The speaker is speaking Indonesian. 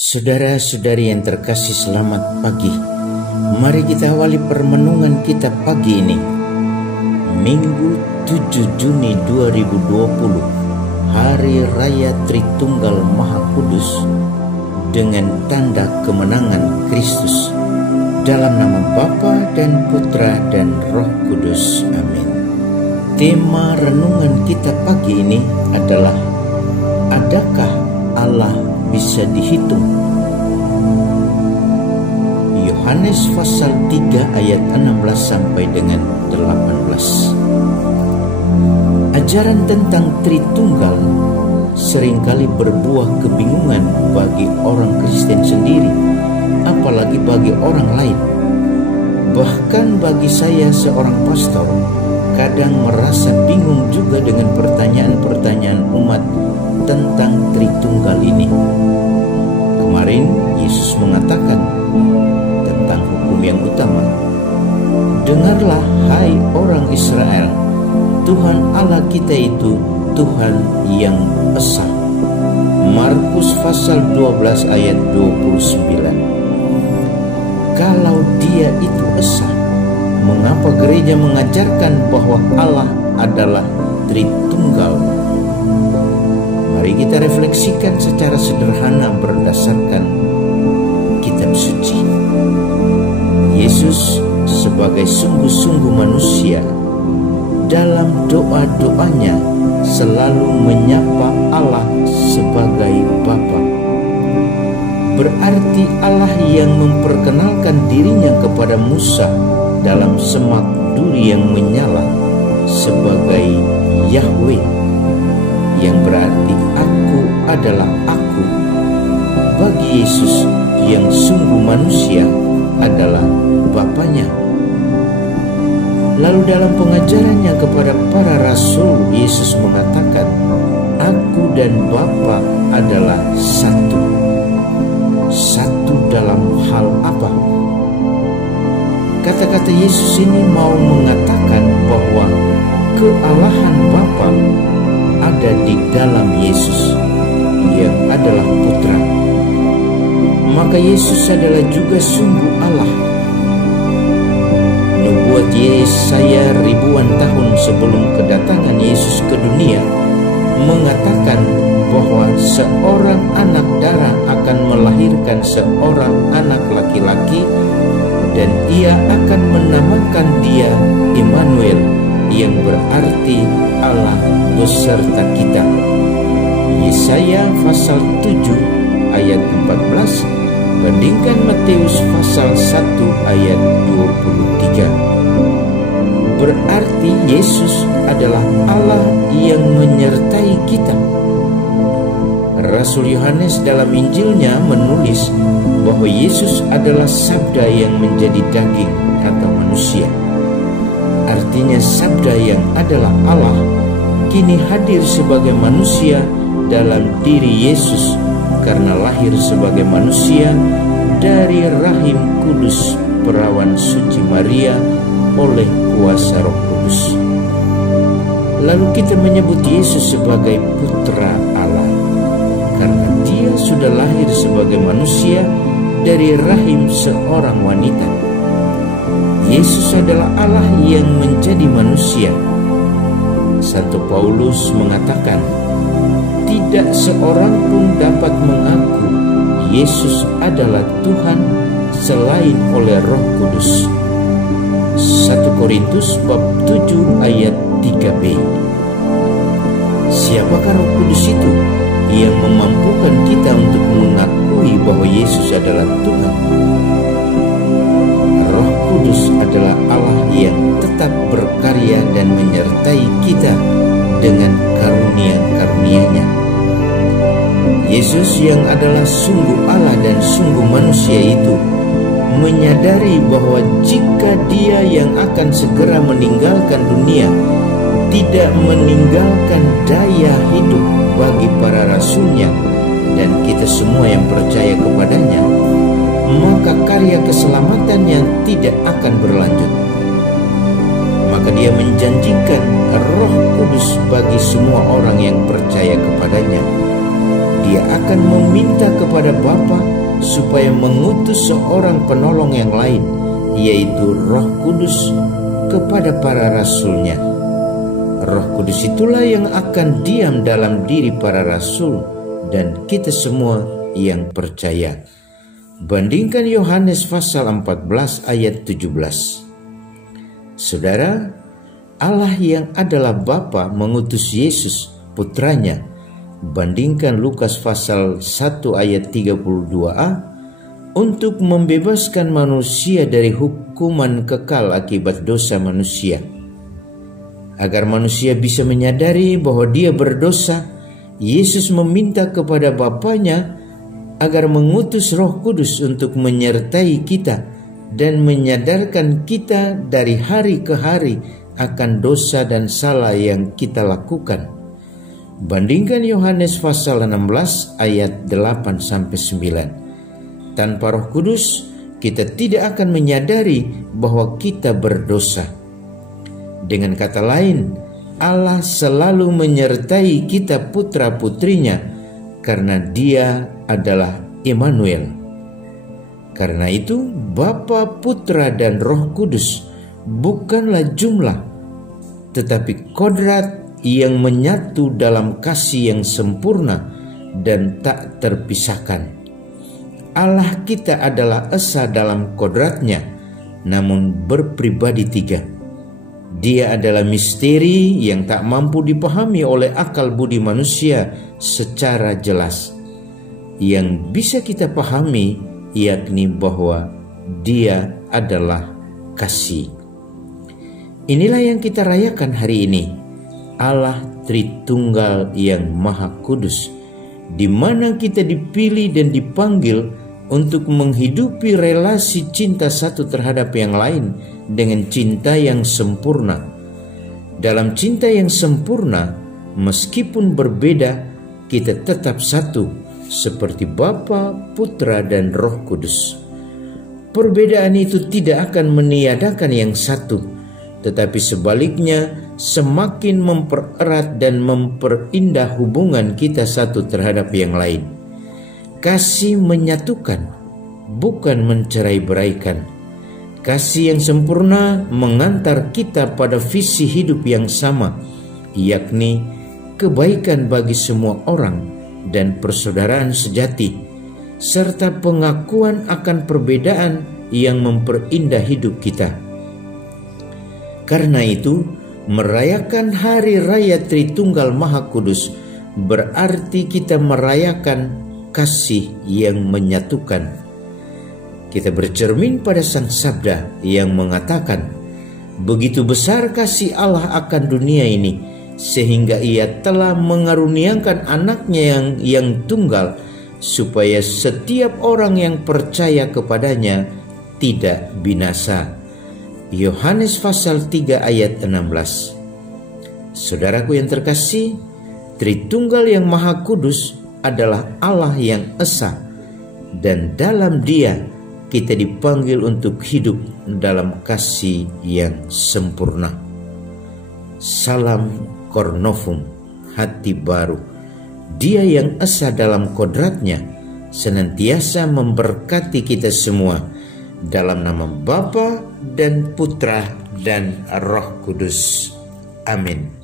Saudara-saudari yang terkasih, selamat pagi. Mari kita awali permenungan kita pagi ini, Minggu 7 Juni 2020, Hari Raya Tritunggal Maha Kudus, dengan tanda kemenangan Kristus. Dalam nama Bapa dan Putra dan Roh Kudus. Amin. Tema renungan kita pagi ini adalah, adakah Allah bisa dihitung? Yohanes pasal 3 ayat 16 sampai dengan 18. Ajaran tentang Tritunggal seringkali berbuah kebingungan bagi orang Kristen sendiri, apalagi bagi orang lain. Bahkan bagi saya seorang pastor, kadang merasa bingung juga dengan pertanyaan-pertanyaan umat tentang Tritunggal ini. Kemarin Yesus mengatakan tentang hukum yang utama, dengarlah hai orang Israel, Tuhan Allah kita itu Tuhan yang esa. Markus pasal 12 ayat 29. Kalau dia itu esa, mengapa gereja mengajarkan bahwa Allah adalah Tritunggal? Mari kita refleksikan secara sederhana berdasarkan kitab suci. Yesus sebagai sungguh-sungguh manusia, dalam doa-doanya selalu menyapa Allah sebagai Bapa. Berarti Allah yang memperkenalkan dirinya kepada Musa dalam semak duri yang menyala sebagai Yahweh, yang berarti aku adalah aku. Bagi Yesus yang sungguh manusia adalah Bapanya. Lalu dalam pengajarannya kepada para rasul, Yesus mengatakan, aku dan Bapa adalah satu. Satu dalam hal apa? Kata-kata Yesus ini mau mengatakan bahwa kealahan Bapa ada di dalam Yesus yang adalah Putra. Maka Yesus adalah juga sungguh Allah. Nubuat Yesaya ribuan tahun sebelum kedatangan Yesus ke dunia mengatakan bahwa seorang anak darah akan melahirkan seorang anak laki-laki, dan ia akan menamakan dia Immanuel, yang berarti Allah beserta kita. Yesaya pasal 7 ayat 14 bandingkan Matius pasal 1 ayat 23. Berarti Yesus adalah Allah yang menyertai kita. Rasul Yohanes dalam Injilnya menulis bahwa Yesus adalah sabda yang menjadi daging atau manusia. Artinya sabda yang adalah Allah kini hadir sebagai manusia dalam diri Yesus, karena lahir sebagai manusia dari rahim kudus perawan suci Maria oleh kuasa Roh Kudus. Lalu kita menyebut Yesus sebagai Putra Allah karena dia sudah lahir sebagai manusia dari rahim seorang wanita. Yesus adalah Allah yang menjadi manusia. Santo Paulus mengatakan, tidak seorang pun dapat mengaku Yesus adalah Tuhan selain oleh Roh Kudus. 1 Korintus bab 7 ayat 3b. Siapakah Roh Kudus itu yang memampukan kita untuk mengakui bahwa Yesus adalah Tuhan? Roh Kudus adalah Allah yang tetap berkarya dan menyertai kita dengan karunia-karunia-Nya. Yesus yang adalah sungguh Allah dan sungguh manusia itu menyadari bahwa jika Dia yang akan segera meninggalkan dunia tidak meninggalkan daya hidup bagi para rasulnya dan kita semua yang percaya kepadanya, maka karya keselamatannya tidak akan berlanjut. Maka Dia menjanjikan Roh Kudus bagi semua orang yang percaya kepadanya. Ia akan meminta kepada Bapa supaya mengutus seorang penolong yang lain, yaitu Roh Kudus, kepada para rasulnya. Roh Kudus itulah yang akan diam dalam diri para rasul dan kita semua yang percaya. Bandingkan Yohanes pasal 14 ayat 17. Saudara, Allah yang adalah Bapa mengutus Yesus putranya. Bandingkan Lukas pasal 1 ayat 32a untuk membebaskan manusia dari hukuman kekal akibat dosa manusia. Agar manusia bisa menyadari bahwa dia berdosa, Yesus meminta kepada Bapanya agar mengutus Roh Kudus untuk menyertai kita dan menyadarkan kita dari hari ke hari akan dosa dan salah yang kita lakukan. Bandingkan Yohanes pasal 16 ayat 8-9. Tanpa Roh Kudus, kita tidak akan menyadari bahwa kita berdosa. Dengan kata lain, Allah selalu menyertai kita putra-putrinya karena Dia adalah Immanuel. Karena itu, Bapa, Putra, dan Roh Kudus bukanlah jumlah, tetapi kodrat yang menyatu dalam kasih yang sempurna dan tak terpisahkan. Allah kita adalah esa dalam kodratnya, namun berpribadi tiga. Dia adalah misteri yang tak mampu dipahami oleh akal budi manusia secara jelas. Yang bisa kita pahami yakni bahwa Dia adalah kasih. Inilah yang kita rayakan hari ini, Allah Tritunggal yang Maha Kudus, di mana kita dipilih dan dipanggil untuk menghidupi relasi cinta satu terhadap yang lain dengan cinta yang sempurna. Dalam cinta yang sempurna, meskipun berbeda, kita tetap satu, seperti Bapa, Putra, dan Roh Kudus. Perbedaan itu tidak akan meniadakan yang satu, tetapi sebaliknya semakin mempererat dan memperindah hubungan kita satu terhadap yang lain. Kasih menyatukan, bukan mencerai-beraikan. Kasih yang sempurna mengantar kita pada visi hidup yang sama, yakni kebaikan bagi semua orang dan persaudaraan sejati, serta pengakuan akan perbedaan yang memperindah hidup kita. Karena itu, merayakan Hari Raya Tritunggal Maha Kudus berarti kita merayakan kasih yang menyatukan. Kita bercermin pada Sang Sabda yang mengatakan, begitu besar kasih Allah akan dunia ini, sehingga Ia telah mengaruniakan anaknya yang tunggal, supaya setiap orang yang percaya kepadanya tidak binasa. Yohanes pasal 3 ayat 16. Saudaraku yang terkasih, Tritunggal yang Maha Kudus adalah Allah yang esa, dan dalam Dia kita dipanggil untuk hidup dalam kasih yang sempurna. Salam Cornovum, hati baru. Dia yang esa dalam kodratnya senantiasa memberkati kita semua, dalam nama Bapa dan Putra dan Roh Kudus. Amin.